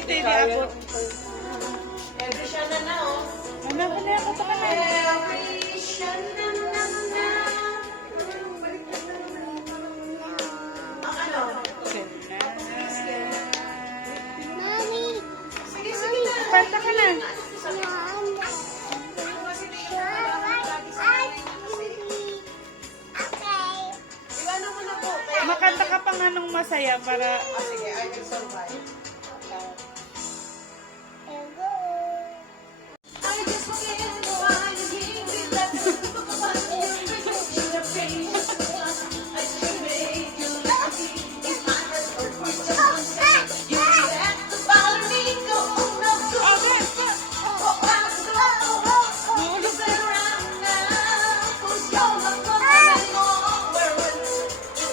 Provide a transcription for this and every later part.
ito yung abot. Every siya na na, oh. Mama, wala ako pa ka na. Every siya na na na. Ang ano? Sige, sige na. Kanta ka na. Iwanan mo na po. Makanta ka pang anong masaya para... Sige, I will survive. I just want to find a dream with that in the face. I should make you lucky if my heart were for just one second. You let the bother me go, oh no, go. Oh, I go. You better run now, 'cause you're not coming anymore. Where is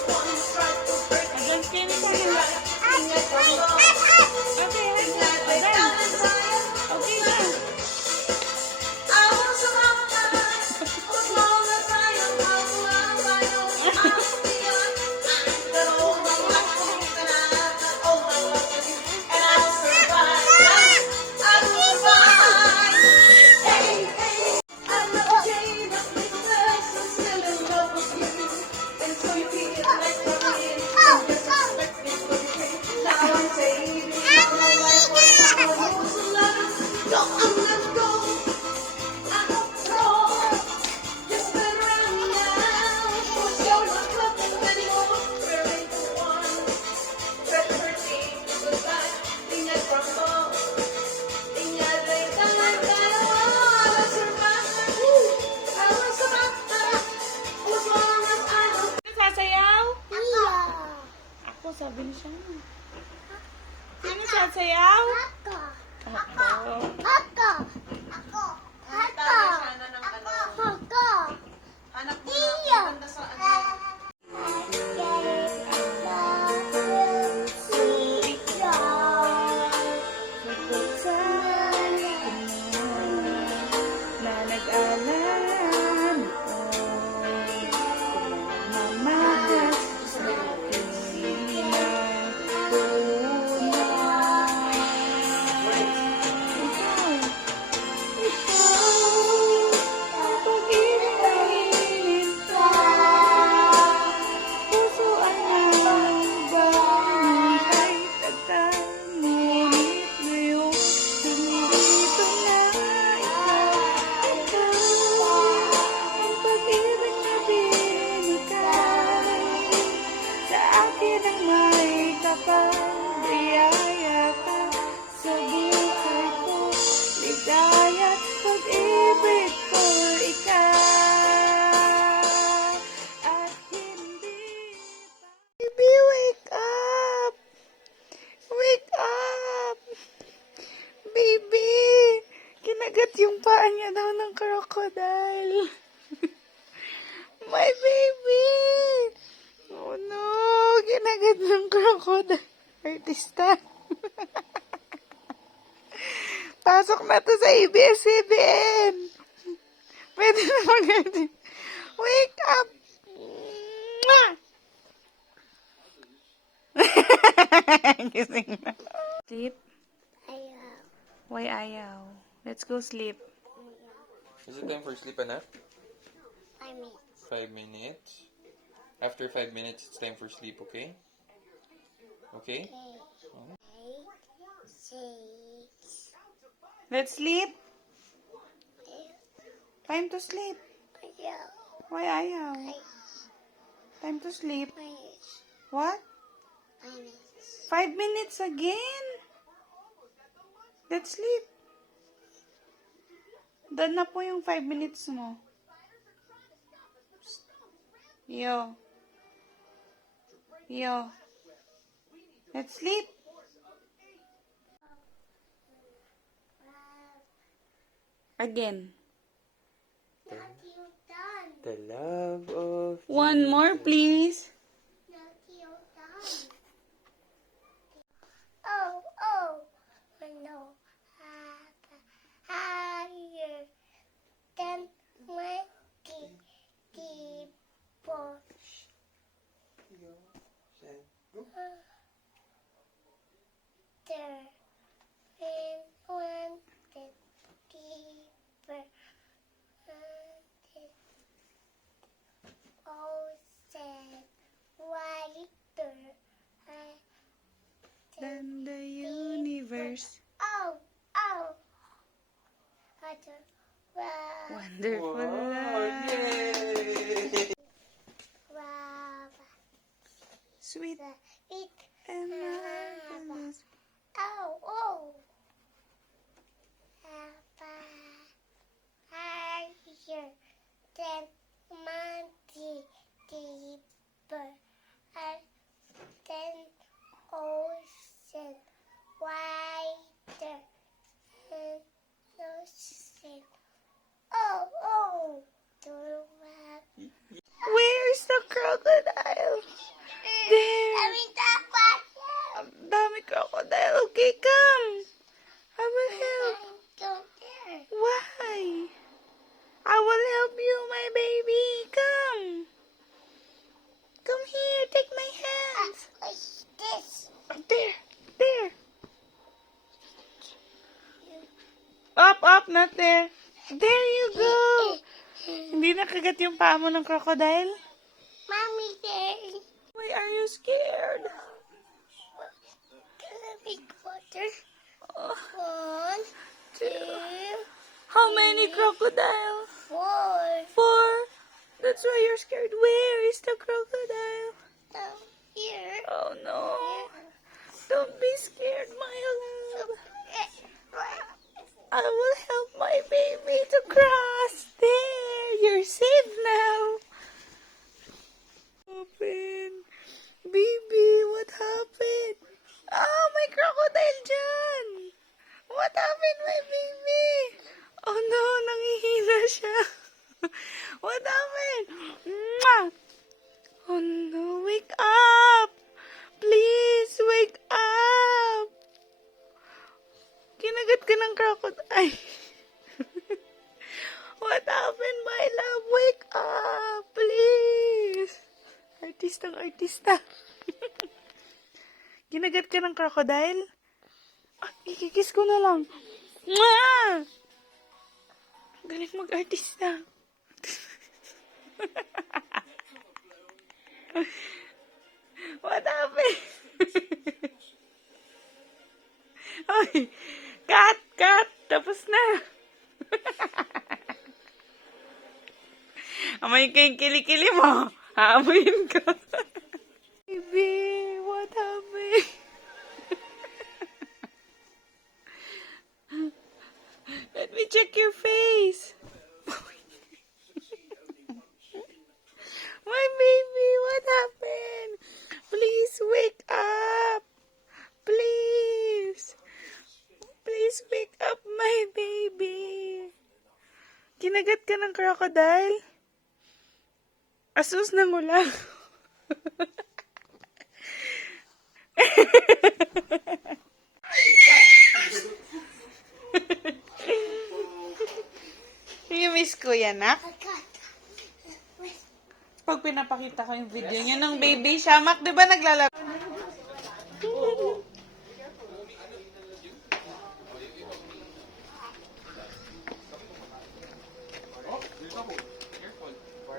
one strike to break me? Again, kini ko Say yun. right, sing it from the Okay, sing that way okay. down inside. Okay na. I will survive as long as I am alive. I know I'll be young. I've got all my life for you, and I've got all my love for you, and I'll survive. I will survive. Hey, hey, I'm not ashamed of because I'm still in love with you. And so you feel like coming in and disrespect me for the pain. Now I'm saving my life for someone who's in love. No, I'm not going. I don't know. Just better run now, 'cause you're not coming anymore. There ain't no one better hurting goodbye. Ingat kamu, ingat rekan tayo. I will survive. I will survive. As long as I know. Sasayaw? Ako, sabi ni siya. Sino sasayaw? Ako. Anak mo na maganda sa ano. Na nag-alam kung mamakas sa Biyaya ka sa buhay ko, ligaya at pag-ibig ko, ikaw at hindi pa. Baby, wake up! Wake up! Baby! Kinagat yung paa niya daw ng crocodile. My baby! Oh no! Kinagat ng crocodile. Artista. Pasok na to sa ABS-CBN. Pwede na mag-edit. Wake up! Mwah! Gising na. Sleep? Ayaw. Why ayaw? Let's go sleep. Is it time for sleep, anak? 5 minutes. 5 minutes. After 5 minutes, it's time for sleep, okay? Okay? 8, 6, Let's sleep. Time to sleep. ayaw. Why ayaw? Time to sleep. Minutes. What? 5 minutes. 5 minutes again? Let's sleep. Done na po yung 5 minutes mo. Yo. Yo. Let's sleep. Again. Not you done. The love of... One more, please. Not you done. Oh, oh. No. Higher than my keyboard. There. yours? Oh, oh. Water. Wow. Wonderful. Yay! Wow. Sweet It. and marvelous. Oh, oh. Papa. Higher than mountain deeper than ocean wider than ocean. Oh, oh. The rock. Where's the crocodile? There. That water. Ang dami crocodile. Okay, come. I will help. Don't there. Why? I will help you, my baby. Come. Come here. Take my hands. What's this? There. There. Up, up, not there. There you go. Hindi nakagat yung paa mo ng crocodile? Mommy there. Why are you scared? Big water. Oh, 1, 2, how many crocodile? 4. 4. That's why you're scared. Where is the crocodile? Down here. Oh no. Don't be scared, my love. I will help my baby to cross. There. You're safe now. Open. Baby, what happened? Oh, my crocodile dyan. What happened, my baby? Oh no, nangihina siya. What happened? Mwah! Oh no, wake up. Please, wake up. Kinagat ka ng crocodile. What happened, my love? Wake up, please. Artistang artista. Kinagat ka ng crocodile? Ah, ikikis ko na lang. Mwah! Galing mag-artista. What happened? Ay, cut. Tapos na. Amay ka yung kilikili mo. Haamoyin ka. Baby, what happened? Let me check your face. My baby, what happened? Please wake up. Please. Please wake up, my baby. Kinagat ka ng crocodile? Asus ng ulang. You miss ko yan, nak? Pag pinapakita ko yung video niya ng baby Shamak, di ba naglalaro?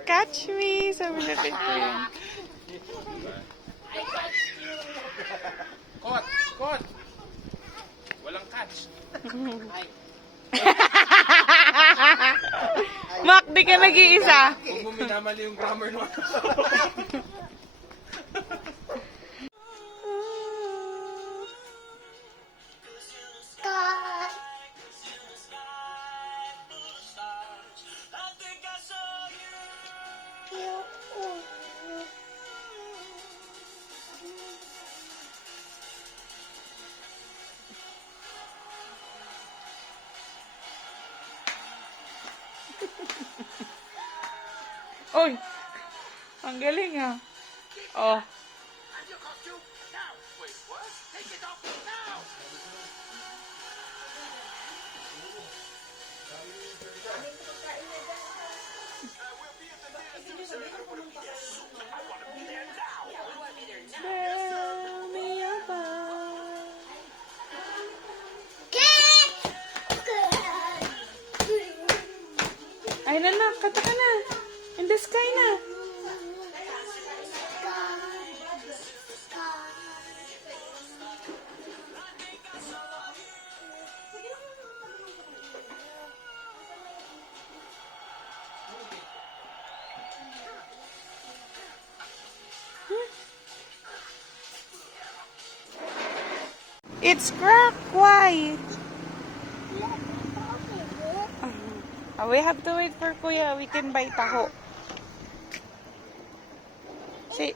Catch me! Sabi na kay Kuya. Caught! Walang catch. Mak, di ka nag-iisa. Huwag mo minamali yung grammar mo. God. You. Oy, ang galing ah. Oh. Tell me about. Ay na na, kata ka na. In the sky na. It's cracked. Why? We have to wait for Kuya. We can buy taho. Say,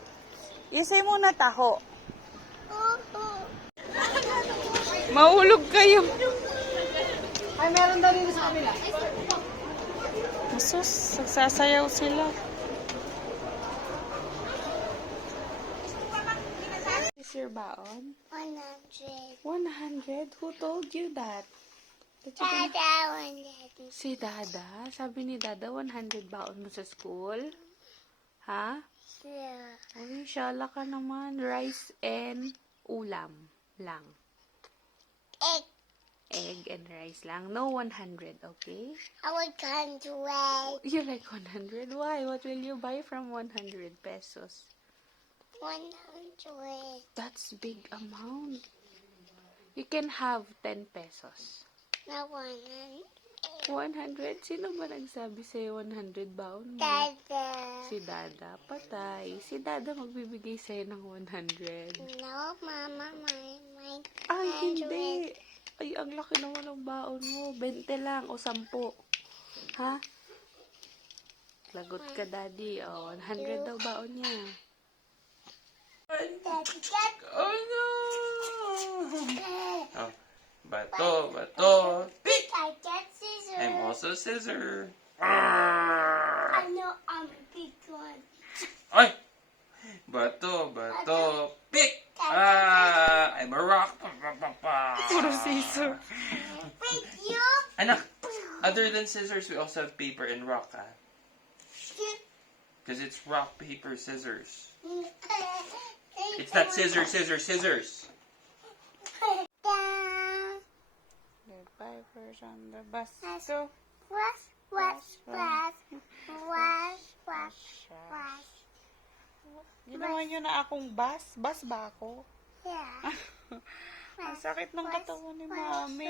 isay muna taho. Mahulog kayo. Ay, meron daw dito sa kanila. Masus, nagsasayaw sila. Is your baon? 100. 100? Who told you that? That you can- Dada, 100. Si Dada? Sabi ni Dada, 100 baon mo sa school? Ha? Yeah. Ay, syala ka naman. Rice and ulam lang. Egg. Egg and rice lang. No 100, okay? I would come to wait. You like 100? Why? What will you buy from 100 pesos? 100. That's big amount. You can have 10 pesos. Not 100. 100? Sino ba nagsabi sa'yo 100 baon mo? Dada. Si Dada. Patay. Si Dada magbibigay sa'yo ng 100. No, Mama, my Ay, hindi. Ay, ang laki naman ng baon mo. 20 lang o 10. Ha? Lagot ka, Daddy. O, 100 daw baon niya. Oh, no! Oh, bato, bato. Pick! I get scissors. I'm also scissor. I know I'm a big one. Ay! Bato, bato. Pick! I'm a rock. Puro scissor. Wait, you? Anak, other than scissors, we also have paper and rock, ah. Because it's rock, paper, scissors. It's not scissors, scissors, scissors. The pipers on the bus. So, Wash, wash, wash, wash, wash, wash. ginawa niyo na akong bus. Bus ba ako? Yeah. Ang sakit ng katawan ni Mami.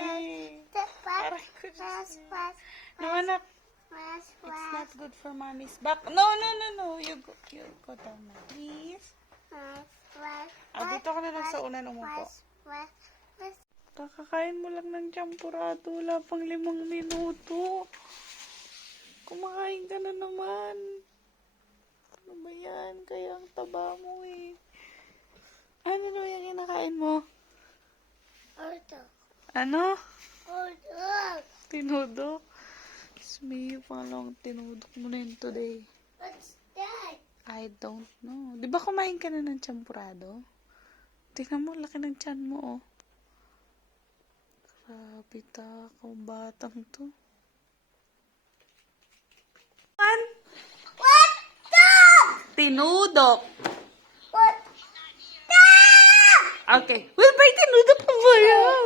Wash, Aray ko, wash, Diyos. wash, No, anak. wash, It's not wash, good for Mommy's back. No, no, no, no. You go down na. Please. wash, wash. Dito ka na lang sa unan umupo. Wash, wash, wash. Kakakain mo lang ng champurado. Wala pang 5 minuto. Kumakain ka na naman. Ano ba yan? Kaya ang taba mo eh. Ano na yung kinakain mo? Ordo, Ano? ordo. Tinudok? Smi, pangalawang tinudok mo na yun today. What's that? I don't know. Di ba kumain ka na ng champurado? Tingnan mo, laki ng tiyan mo oh. Grabe tako, batang to. What the? Tinudok. What the? Okay. We'll buy tinudok pa ba yan?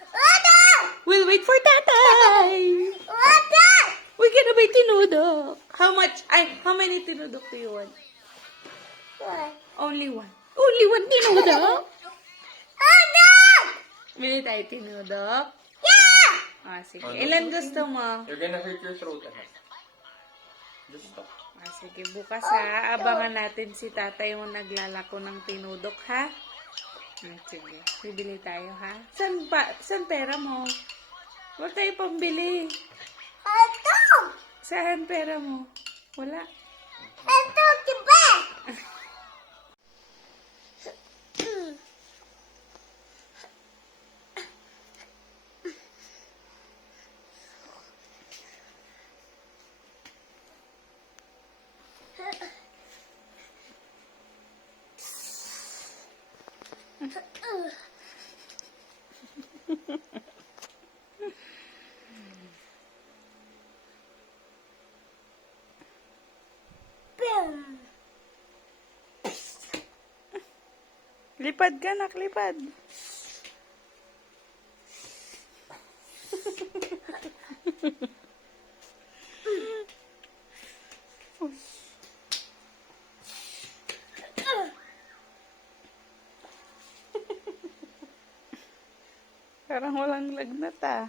What the? We'll wait for tatay. What the? We're gonna buy tinudok. How much? How many tinudok do you want? What? Only one. Only one tinudok? Ordo! Bili tayo tinudok? Yeah! Ah, sige. Oh, no, Ilan no, gusto mo? You're gonna hurt your throat, anak. Just stop. Ah, sige. Bukas ha. Abangan natin si tatay mo naglalako ng tinudok ha. Sige. Bibili tayo ha. Saan pera mo? Wala tayo pambili. Ordo! Saan pera mo? Wala. Ordo, diba? Boom! Lipad ka, naklipad. Parang walang lagnat ah.